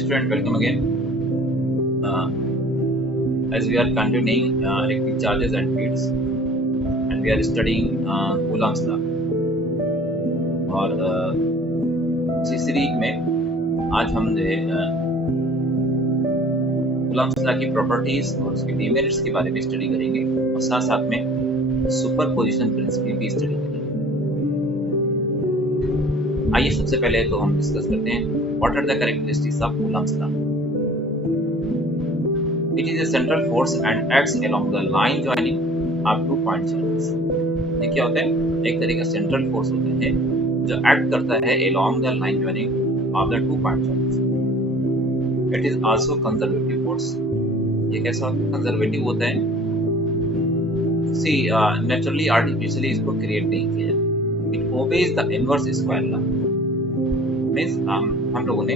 Student, welcome again. As we are continuing electric charges and fields, and we are studying Coulomb's law. और इसी सीरीज में आज हम जो है Coulomb's law की प्रॉपर्टीज और उसके डिमेरिट्स के बारे में स्टडी करेंगे और साथ साथ में सुपरपोजिशन प्रिंसिपल भी स्टडी करेंगे। आइए सबसे पहले तो हम डिस्कस करते हैं what are the characteristics of Coulomb's law। It is a central force and acts along the line joining up to point charges। ये क्या होता है? एक तरह का सेंट्रल फोर्स होता है जो एक्ट करता है along the line joining of the two point charges। It is also conservative force। ये कैसा होता है? कंजर्वेटिव होता है। See, naturally artificially इसको क्रिएट नहीं किया। It obeys the inverse square law। Means हम लोगों ने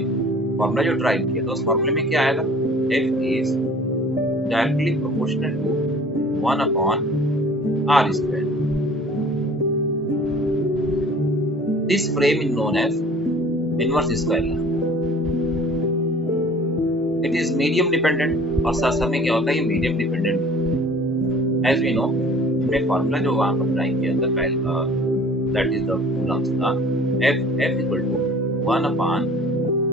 फॉर्मूला जो ड्राइव किया था उस फॉर्मूले में क्या आया था? F is directly proportional to 1 upon r square। This frame is known as inverse square law। It is medium dependent और साथ साथ में क्या होता है? ये medium dependent। As we know, हमने फॉर्मूला जो वहाँ पर ड्राइव किया था पहले, that is the Coulomb's law। F equal to 1 upon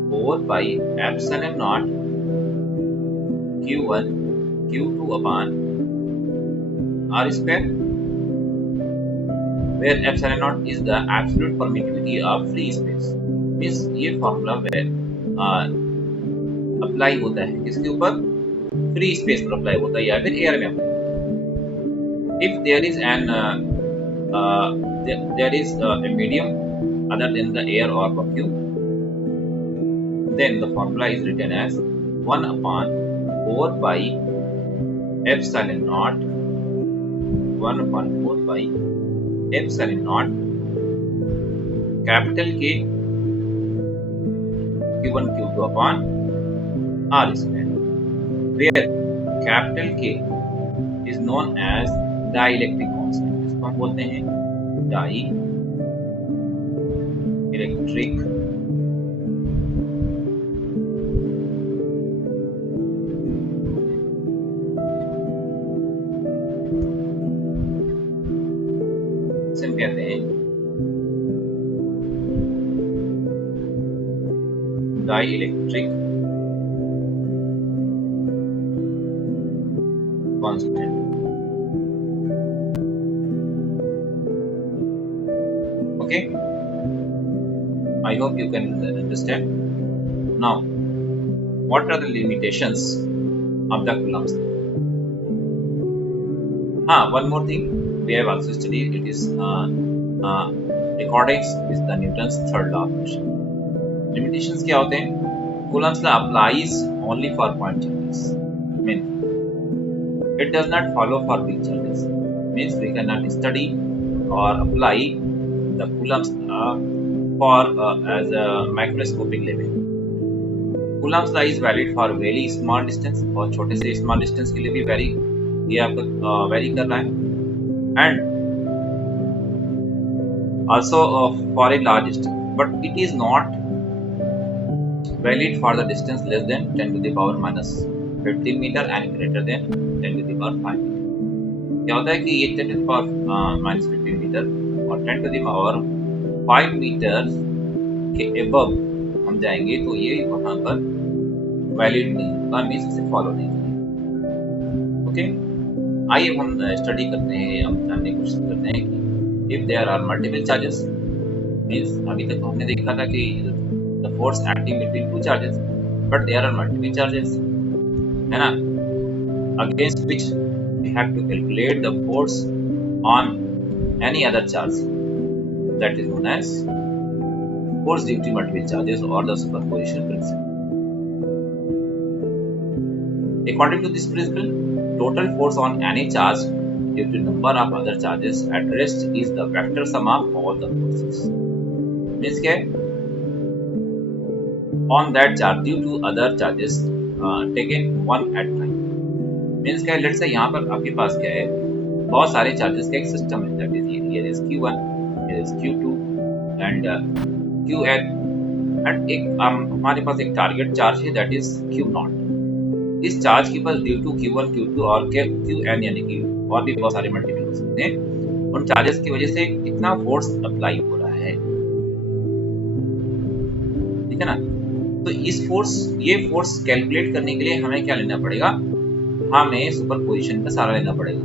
4 pi epsilon naught Q1 Q2 upon r square, where epsilon naught is the absolute permittivity of free space। Means ये formula apply होता है किसके ऊपर? फ्री स्पेस पर अप्लाई होता है या फिर एयर में अप्लाई होता है। If there is a medium other than the air or vacuum, then the formula is written as 1 upon 4 pi epsilon naught 1 upon 4 pi epsilon naught capital K Q1 Q2 upon r square, where capital K is known as dielectric constant। इसको हम बोलते हैं dielectric कहते हैं dielectric constant। Okay, I hope you can understand. Now, what are the limitations of the Coulomb's law? One more thing we have also studied, it is accordance with the Newton's third law of motion। Limitations क्या होते हैं? Coulomb's law applies only for point charges। Means it does not follow for big charges। Means we cannot study or apply the Coulomb's law for as a microscopic level। Coulomb's law is valid for very small distance और छोटे से small distance के लिए भी ये आपको vary कर रहा है, and also for a large distance, but it is not valid for the distance less than 10 to the power minus 15 meter and greater than 10 to the power 5 meter। क्या होता है कि ये 10 to the power minus 15 meter और 10 to the power 5 meter के above हम जाएंगे तो ये वहाँ पर valid नहीं होगा, मीन्स इसे फॉलो नहीं करेंगे। ओके, आइए हम स्टडी करते हैं, हम जानने की कोशिश करते हैं कि if there are multiple charges, means अभी तक हमने देखा था कि the force acting between two charges, but there are multiple charges, है ना, against which we have to calculate the force on any other charge, that is known as force due to multiple charges और the superposition principle. According to this principle, total force on any charge due to number of other charges at rest is the vector sum of all the forces। Means क्या है? On that charge due to other charges taken one at time। Means क्या है? Let's say यहाँ पर आपके पास क्या है? बहुत सारे चार्जेस का एक सिस्टम है, that is here is Q1, here is Q2 and Qn and एक हमारे पास एक टारगेट चार्ज है दैट इज Q0। इस चार्ज के पास ड्यू टू Q1 Q2 और Qn यानी कि और भी बहुत सारे मल्टीपल हो सकते हैं, उन चार्जेस की वजह से कितना फोर्स अप्लाई हो रहा है, ठीक है ना। तो ये फोर्स कैलकुलेट करने के लिए हमें क्या लेना पड़ेगा, हमें सुपरपोजिशन का सहारा लेना पड़ेगा।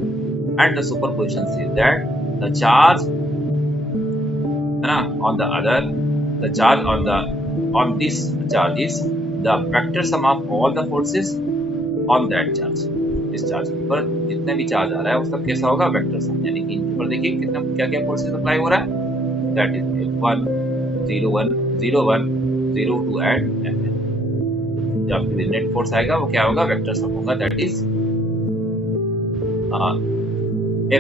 And the superposition says that the charge है ना on the other the charge on this charge is the vector sum of all the forces on that charge। इस चार्ज के ऊपर जितने भी चार्ज आ रहा है उसका कैसा होगा, वेक्टर सम, यानी कि इनके ऊपर देखिए कितना क्या क्या फोर्सेस अप्लाई हो रहा है, that is F1 01 01 02 and Fn। जब आपकी नेट फोर्स आएगा वो क्या होगा, वेक्टर सम होगा, that is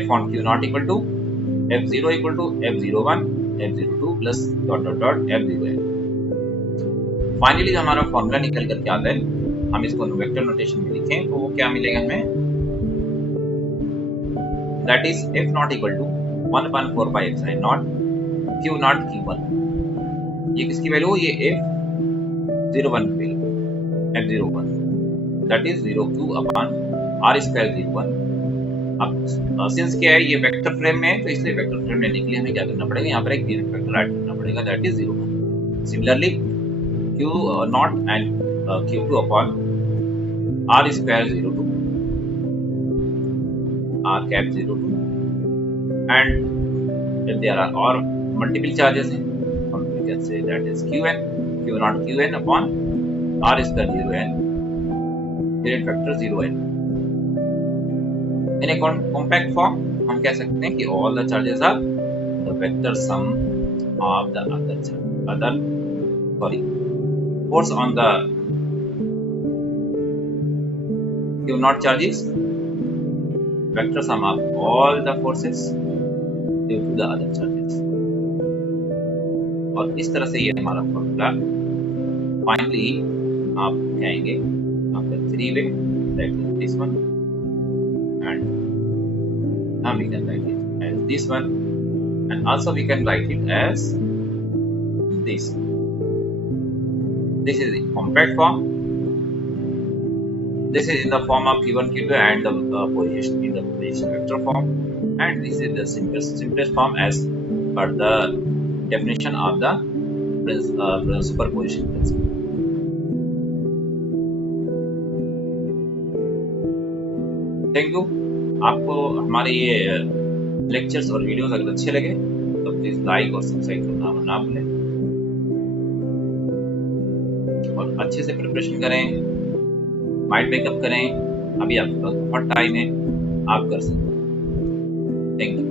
F on Q0 equal to F0 equal to F01 F02 plus dot dot dot F0n। Finally जो हमारा फॉर्मूला निकल कर क्या आता है, हम इसको वेक्टर नोटेशन में लिखें तो वो क्या मिलेगा हमें, that is F0 equal to 1/4 pi epsilon naught Q0 Q1। ये किसकी वैल्यू, ये F01 की value, F01 that is 0Q upon R square 01। अब सिंस क्या है ये वेक्टर फ्रेम में है, तो इसलिए वेक्टर फ्रेम लेने के लिए हमें क्या करना पड़ेगा, यहाँ पर एक यूनिट वेक्टर ऐड करना पड़ेगा, that is 01। Similarly Q0 and Q2 upon R square 02 R cap 02। and if there are or multiple charges in, we can say that is Q0 Qn upon R square 0n unit vector 0n। in a compact form हम कह सकते हैं कि all the charges are the vector sum of the force on the Q0 charges vector sum of all the forces due to the other charges। और इस तरह से ये हमारा फॉर्मूला फाइनली आप कहेंगे after 3 way, that is this one, and now we can write it as this one, and also we can write it as this। This is the compact form, this is in the form of Q1 Q2 and the position in the position vector form, and this is the simplest form as per the definition of the superposition principle। Thank you. आपको हमारे ये लेक्चर्स और वीडियोस अगर अच्छे लगे तो please like और सब्सक्राइब करना ना भूलें, और अच्छे से प्रिपरेशन करें, माइंड मेकअप करें। अभी आपके पास बहुत टाइम है, आप कर सकते हैं। Thank you.